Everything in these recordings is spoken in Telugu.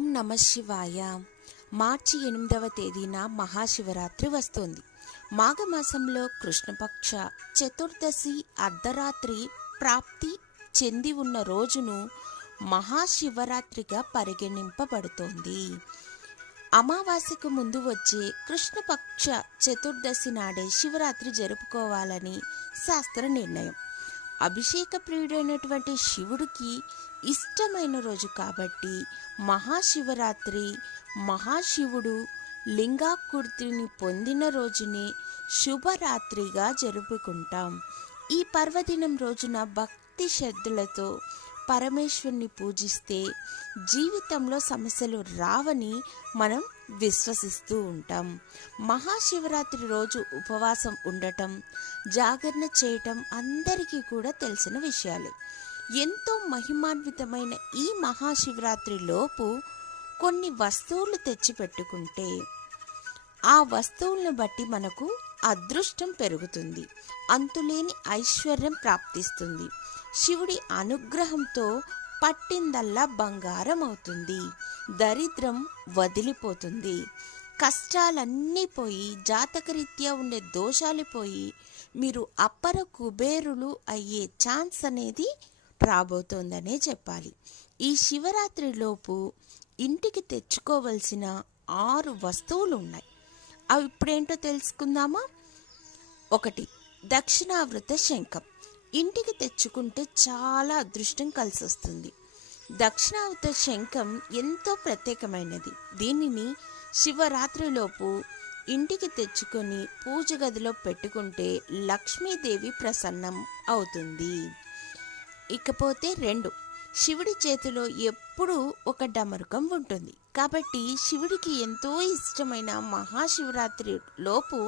ఓం నమ శివాయ. మార్చి 8వ తేదీన మహాశివరాత్రి వస్తుంది. మాఘమాసంలో కృష్ణపక్ష చతుర్దశి అర్ధరాత్రి ప్రాప్తి చెంది ఉన్న రోజును మహాశివరాత్రిగా పరిగణింపబడుతోంది. అమావాస్యకు ముందు వచ్చే కృష్ణపక్ష చతుర్దశి నాడే శివరాత్రి జరుపుకోవాలని శాస్త్ర నిర్ణయం. అభిషేక ప్రియుడైనటువంటి శివుడికి ఇష్టమైన రోజు కాబట్టి మహాశివరాత్రి మహాశివుడు లింగాకృతిని పొందిన రోజునే శుభరాత్రిగా జరుపుకుంటాం. ఈ పర్వదినం రోజున భక్తి శ్రద్ధలతో పరమేశ్వరుని పూజిస్తే జీవితంలో సమస్యలు రావని మనం విశ్వసిస్తూ ఉంటాం. మహాశివరాత్రి రోజు ఉపవాసం ఉండటం, జాగరణ చేయటం అందరికీ కూడా తెలిసిన విషయాలే. ఎంతో మహిమాన్వితమైన ఈ మహాశివరాత్రి లోపు కొన్ని వస్తువులు తెచ్చిపెట్టుకుంటే ఆ వస్తువులను బట్టి మనకు అదృష్టం పెరుగుతుంది, అంతులేని ఐశ్వర్యం ప్రాప్తిస్తుంది. శివుడి అనుగ్రహంతో పట్టిందల్లా బంగారం అవుతుంది, దరిద్రం వదిలిపోతుంది, కష్టాలన్నీ పోయి జాతకరీత్యా ఉండే దోషాలు పోయి మీరు అపర కుబేరులు అయ్యే ఛాన్స్ అనేది రాబోతోందనే చెప్పాలి. ఈ శివరాత్రిలోపు ఇంటికి తెచ్చుకోవలసిన 6 వస్తువులు ఉన్నాయి. అవి ఇప్పుడేంటో తెలుసుకుందామా? 1. దక్షిణావృత శంఖం. ఇంటికి తెచ్చుకుంటే చాలా అదృష్టం కలిసి వస్తుంది. దక్షిణావృత శంఖం ఎంతో ప్రత్యేకమైనది. దీనిని శివరాత్రిలోపు ఇంటికి తెచ్చుకొని పూజ గదిలో పెట్టుకుంటే లక్ష్మీదేవి ప్రసన్నం అవుతుంది. ఇకపోతే 2. శివుడి చేతిలో ఎప్పుడూ ఒక డమరుకం ఉంటుంది కాబట్టి శివుడికి ఎంతో ఇష్టమైన మహాశివరాత్రి లోపు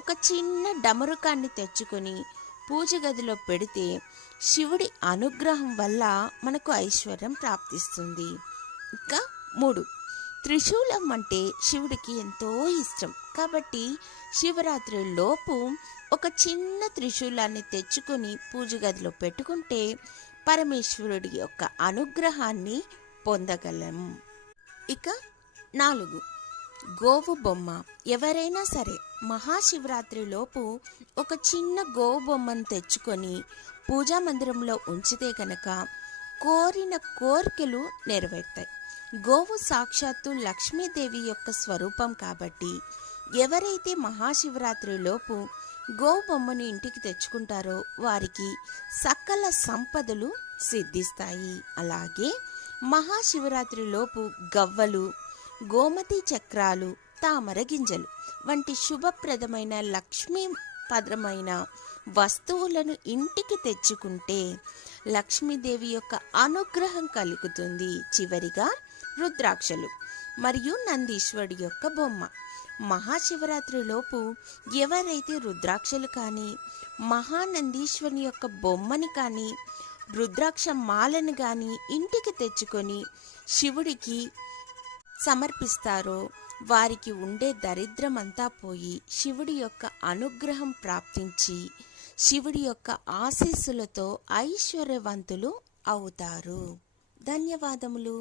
ఒక చిన్న డమరుకాన్ని తెచ్చుకొని పూజ గదిలో పెడితే శివుడి అనుగ్రహం వల్ల మనకు ఐశ్వర్యం ప్రాప్తిస్తుంది. ఇంకా 3. త్రిశూలం అంటే శివుడికి ఎంతో ఇష్టం కాబట్టి శివరాత్రి లోపు ఒక చిన్న త్రిశూలాన్ని తెచ్చుకొని పూజ గదిలో పెట్టుకుంటే పరమేశ్వరుడి యొక్క అనుగ్రహాన్ని పొందగలం. ఇక 4. గోవు బొమ్మ. ఎవరైనా సరే మహాశివరాత్రి లోపు ఒక చిన్న గోవు బొమ్మను తెచ్చుకొని పూజా మందిరంలో ఉంచితే కనుక కోరిన కోరికలు నెరవేరుతాయి. గోవు సాక్షాత్తు లక్ష్మీదేవి యొక్క స్వరూపం కాబట్టి ఎవరైతే మహాశివరాత్రి లోపు గోవు బొమ్మను ఇంటికి తెచ్చుకుంటారో వారికి సకల సంపదలు సిద్ధిస్తాయి. అలాగే మహాశివరాత్రి లోపు గవ్వలు, గోమతి చక్రాలు, తామర గింజలు వంటి శుభప్రదమైన లక్ష్మీపదమైన వస్తువులను ఇంటికి తెచ్చుకుంటే లక్ష్మీదేవి యొక్క అనుగ్రహం కలుగుతుంది. చివరిగా రుద్రాక్షలు మరియు నందీశ్వరుడి యొక్క బొమ్మ. మహాశివరాత్రి లోపు ఎవరైతే రుద్రాక్షలు కానీ మహానందీశ్వరుని యొక్క బొమ్మని కానీ రుద్రాక్ష మాలను కానీ ఇంటికి తెచ్చుకొని శివుడికి సమర్పిస్తారో వారికి ఉండే దరిద్రం అంతా పోయి శివుడి యొక్క అనుగ్రహం ప్రాప్తించి శివుడి యొక్క ఆశీస్సులతో ఐశ్వర్యవంతులు అవుతారు. ధన్యవాదములు.